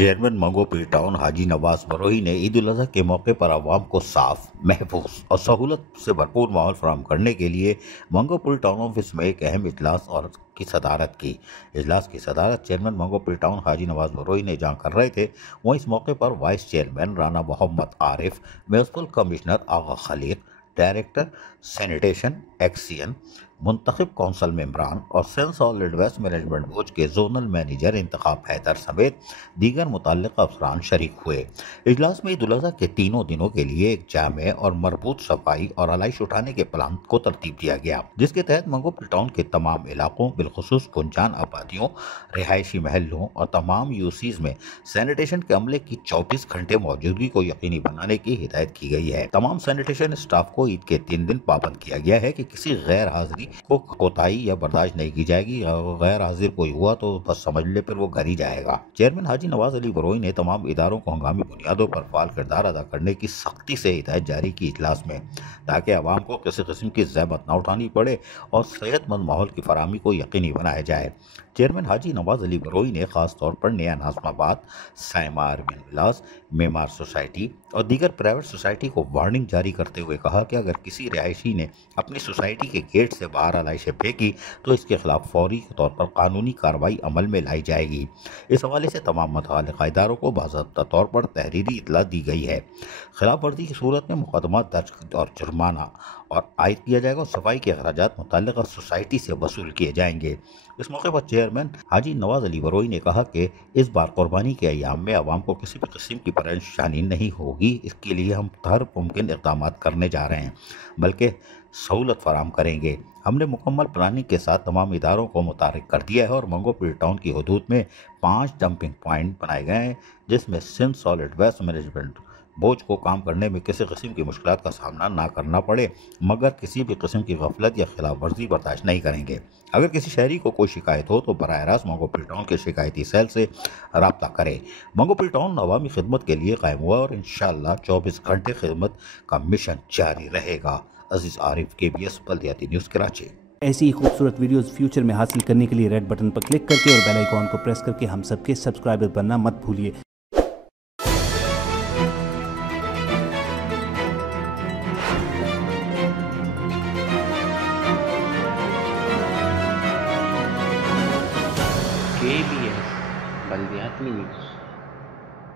Chairman मंगो पी town Haji Nawaz Brohi ने ईद उल अजहा के मौके पर आवाम को साफ, महफूज और सहूलत से भरपूर माहौल फराहम करने के लिए मंगो पुल टाउन ऑफिस में एक अहम इजलास की सदारत की। इजलास की सदारत चेयरमैन मंगो पी टाउन हाजी नवाज बरोही ने जहाँ कर रहे थे, वहीं इस मौके पर vice chairman Rana Mohammad Arif, municipal commissioner Agha Khaliq, director sanitation XEN, मुंतखब कौंसल मेंबरान और सेंस सॉलिड वेस्ट मैनेजमेंट बोर्ड के जोनल मैनेजर इंतखाब हैदर समेत दीगर मुतल्लिक़ अफसरान शरीक हुए। इजलास में ईद उल अज़हा के तीनों दिनों के लिए एक जामे और मरबूत सफाई और आलाइश उठाने के प्लान को तरतीब दिया गया, जिसके तहत मंगो पुल टाउन के तमाम इलाकों बिलखुसूस कुंजान आबादियों, रिहायशी महलों और तमाम यूसीज में सैनिटेशन के अमले की 24 घंटे मौजूदगी को यकीनी बनाने की हिदायत की गई है। तमाम सैनिटेशन स्टाफ को ईद के 3 दिन पाबंद किया गया है कि किसी गैर हाजिरी को कोताही या बर्दाश्त नहीं की जाएगी। गैर हाजिर कोई हुआ तो बस समझ ले फिर वो घर ही जाएगा। चेयरमैन हाजी नवाज अली बरोही ने तमाम इदारों को हंगामी बुनियादों पर फाल किरदार अदा करने की सख्ती से हिदायत जारी की इजलास में, ताकि आवाम को किसी किस्म की ज़हमत न उठानी पड़े और सेहतमंद माहौल की फराहमी को यकीनी बनाया जाए। चेयरमैन हाजी नवाज अली बरोही ने खास तौर पर नया नाज़माबाद, साइमार बिन विलास, मेमार सोसाइटी और दीगर प्राइवेट सोसाइटी को वार्निंग जारी करते हुए कहा कि अगर किसी रिहायशी ने अपनी सोसाइटी के गेट से बाहर आलाइशें फेंकी तो इसके खिलाफ फौरी तौर पर कानूनी कार्रवाई अमल में लाई जाएगी। इस हवाले से तमाम मुतअल्लिक़ इदारों को बाज़ाब्ता तौर पर तहरीरी इत्तला दी गई है। खिलाफ वर्जी की सूरत में मुकदमा दर्ज और जुर्माना और आयद किया जाएगा और सफाई के अखराजात मुतल्लिक़ा सोसाइटी से वसूल किए जाएंगे। इस मौके पर चेयरमैन हाजी नवाज अली बरोही ने कहा कि इस बार कुर्बानी के अय्याम में आवाम को किसी भी किस्म की परेशानी नहीं होगी। इसके लिए हम हर मुमकिन इक़दाम करने जा रहे हैं, बल्कि सहूलत फराहम करेंगे। हमने मुकम्मल प्लानिंग के साथ तमाम इदारों को मुतारिक कर दिया है और मंगो पुल टाउन की हदूद में 5 डंपिंग पॉइंट बनाए गए हैं, जिसमें सिंध सॉलिड वेस्ट मैनेजमेंट बोझ को काम करने में किसी किस्म की मुश्किलात का सामना ना करना पड़े, मगर किसी भी किस्म की गफलत या खिलाफ वर्जी बर्दाश्त नहीं करेंगे। अगर किसी शहरी को कोई शिकायत हो तो बराह रास्त मंगो पुल टाउन के शिकायती सेल से रब्ता करे। मंगो पुल टाउन अवामी खिदमत के लिए कायम हुआ और इंशाअल्लाह 24 घंटे खिदमत का मिशन जारी रहेगा। अजीज आरिफ, KBS बल्दियाती न्यूज़ कराची। ऐसी ही खूबसूरत वीडियोस फ्यूचर में हासिल करने के लिए रेड बटन पर क्लिक करके और बेल आइकॉन को प्रेस करके हम सबके सब्सक्राइबर बनना मत भूलिए। KBS बल्दियाती न्यूज़।